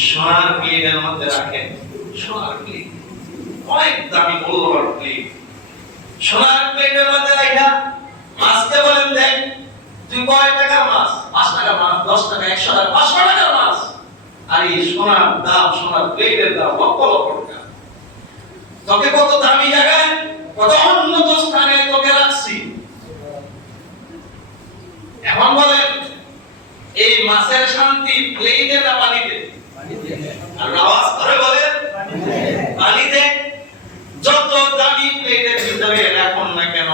সোনার প্লেটের মধ্যে রাখেন, সোনার প্লেট, অনেক দামি মূল্যবান প্লেট। সোনার প্লেটের মধ্যে রাখা মাছকে বলেন দেখ তুই কয় টাকার মাছ? পাঁচ টাকা মাছ, দশ টাকা, একশো টাকা, পাঁচশো মাছ আর এই সোনার দাম, সোনার প্লেটের দাম লক্ষ লক্ষ টাকা। তোকে কত দামি জায়গায়, কত উন্নত স্থানে তোকে রাখছি। এখন বলেন এই মাছের শান্তি প্লেটে না পানিতে? আর আওয়াজ করে বলেন পানিতে। যত দামি প্লেটের ভিতরে রাখুন না কেন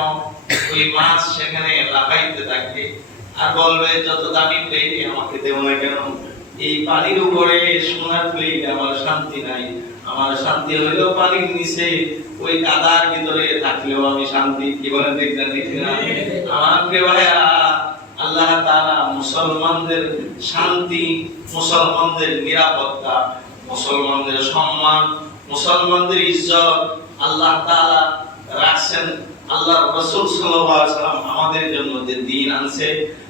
ওই মাছ সেখানে লাফাইতে থাকবে আর বলবে, যত দামি প্লেট আমাকে দেবো না কেন? এই পানির উপরে সোনার প্লেট আমার শান্তি নাই। আমার শান্তি হইল পানির নিচে, ওই কাদার ভিতরে থাকলেও আমি শান্তি। কি বলেন দেখতেন দেখি না? প্রিয় ভাইয়া, আল্লাহ তারা মুসলমানদের শান্তি, মুসলমানদের নিরাপত্তা, মুসলমানদের সম্মান, মুসলমানদের ইজ্জত আল্লাহ তাআলা রাখছেন। আল্লাহ রাসূল সাল্লাম আমাদের জন্য যে দিন আনছে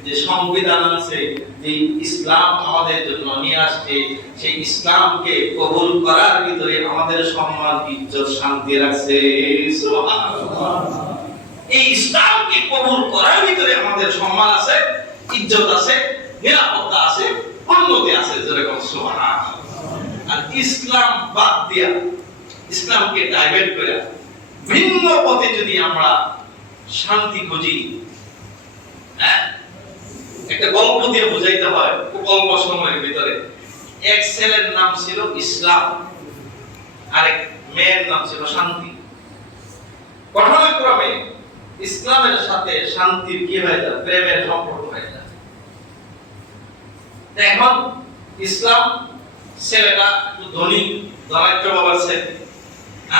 যে সংবিধান আনছে যে ইসলাম আমাদের জন্য নিয়ে আসছে সেই ইসলামকে কবুল করার ভিতরে আমাদের সম্মান ইজ্জত শান্তি রাখছে। এই ইসলামকে কবুল করার ভিতরে আমাদের সম্মান আছে ইজ্জত আছে নিরাপত্তা আছে উন্নতি আছে যেরকম সুবহানাল্লাহ। আর ইসলাম বাদ দিয়া ইসলামকে ডাইভার্ট করে ভিন্ন পথে যদি আমরা শান্তি খুঁজি হ্যাঁ একটা গল্প দিয়ে বুঝাইতে হয়, খুব অল্প সময়ের ভিতরে। এক ছেলের নাম ছিল ইসলাম, আরেক মেয়ের নাম ছিল শান্তি। ঘটনাক্রমে ইসলামের সাথে শান্তির কি হয়ে যায়? প্রেমের সম্পর্ক হয়ে যায়। এখন ইসলাম ছেলেটা একটু ধনী, ধনাঢ্য বাবার ছেলে,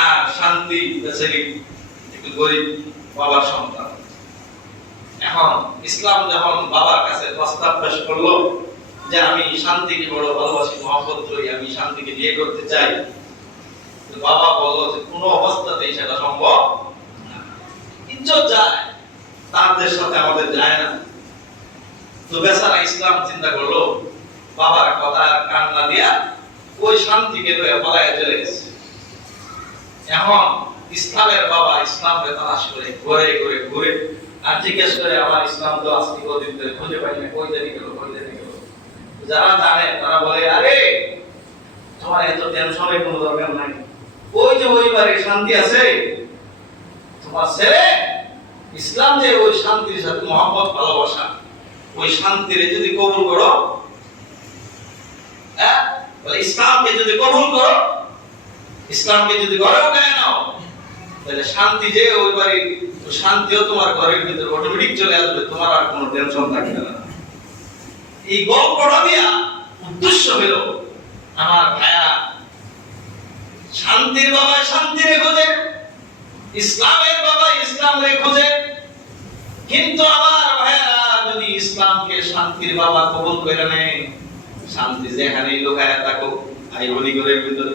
আর শান্তি একটু গরিব বাবার সন্তান। এখন ইসলাম যখন বাবার কাছে প্রস্তাব পেশ করল যে আমি শান্তিকে বড় ভালোবাসি, মহব্বত করি, আমি শান্তিকে বিয়ে করতে চাই বাবা বলল যে কোনো অবস্থাতেই সেটা সম্ভব ইজ্জত যায়, তাদের সাথে আমাদের যায় না। তো বেচারা ইসলাম চিন্তা করল, বাবার কথা আর কান না দিয়া ওই শান্তিকে লয়ে পালায় চলে গেছে। এখন ইসলামের বাবা ইসলামকে তালাশ করে ঘুরে ঘুরে ঘুরে আর জিজ্ঞেস করে, আমার ইসলাম তো আজকে কদিন ধরে খুঁজে পাই না কই গেল কই গেল? যারা জানে, তারা বলে, আরে, তোমার এত টেনশনের কোনো দরকার নাই। ওই যে ওই বাড়ির শান্তি আছে, তোমার ছেলে ইসলাম যে ওই শান্তির সাথে ভালোবাসা, ওই শান্তির যদি কবুল করো হ্যাঁ ইসলামকে যদি কবুল করো, ইসলামকে যদি ঘরে উঠায় নাও তাহলে শান্তি যে ওই বাড়ির শান্তিও তোমার ঘরের ভিতরে অটোমেটিক চলে আসবে, তোমার আর কোনো টেনশন থাকবে না। এই গল্পটা দিয়া উদ্দেশ্য হলো আমার ভাইয়া শান্তির বাবা শান্তির খোঁজে ইসলামের বাবা ইসলাম খোঁজে কিন্তু আমার ভাইয়ারা যদি ইসলামকে শান্তির বাবা কবল করে নেয়, শান্তি যেখানেই লোকায় থাকো ভাই বলি ঘরের ভিতরে।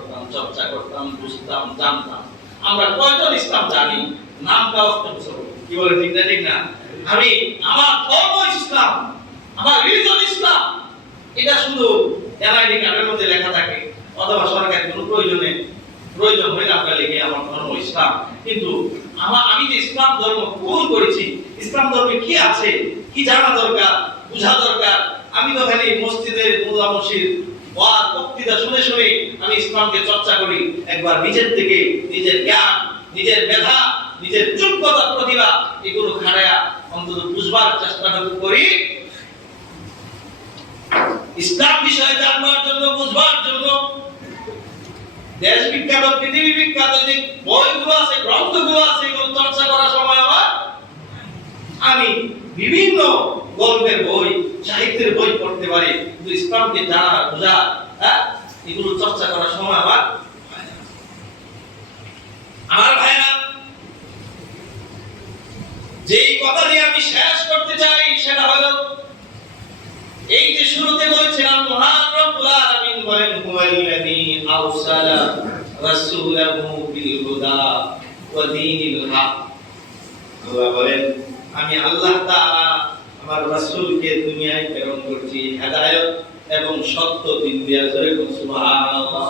চর্চা করতাম, বুঝতাম, জানতাম। আমরা কয়জন ইসলাম জানি? নামটা অস্পষ্ট কি বলে, ঠিক না ঠিক না? আমি, আমার ধর্ম ইসলাম, আমার রিলিজন ইসলাম। এটা শুধু এনআইডি কার্ডের মধ্যে লেখা থাকে, অথবা সরকারের কোনো প্রয়োজনে, প্রয়োজন হলে আমরা লিখে আমার ধর্ম ইসলাম। কিন্তু আমার, আমি যে ইসলাম ধর্ম কবুল করেছি, ইসলাম ধর্মে কি আছে? কি জানা দরকার? বোঝা দরকার? আমি তো খালি মসজিদের মসজিদ ওয়াজ বক্তৃতা শুনে শুনে আমি ইসলামকে চর্চা করি। একবার নিজের থেকে নিজের জ্ঞান, নিজের মেধা, নিজের যোগ্যতা প্রতিভা এগুলো খাড়ায়া অন্তত বুঝবার চেষ্টাটুকু করি, ইসলাম বিষয়ে জানবার জন্য, বুঝবার জন্য দেশ বিখ্যাত পৃথিবী বিখ্যাত যে বইগুলো আছে, গ্রন্থগুলো আছে, এগুলো চর্চা করার সময় আমার আমি বিভিন্ন গল্পের বই, সাহিত্যের বই পড়তে পারি। কিন্তু ইসলামকে জানা, বোঝা? হ্যাঁ? এগুলো চর্চা করার সময় আমার আমার ভাইরা, যেই কথা দিয়ে আমি শেষ করতে চাই, সেটা হলো, এই যে শুরুতে বলেছিলাম আলামিন বলেন হুয়াল্লাযী আরসালা রাসূলাহু বিল হুদা ওয়া দীনিল হক। আল্লাহ বলেন, আমি আল্লাহ তাআলা আমার রাসূলকে দুনিয়ায় প্রেরণ করছি হেদায়েত এবং সত্য দিন জোরে বলুন সুবহানাল্লাহ।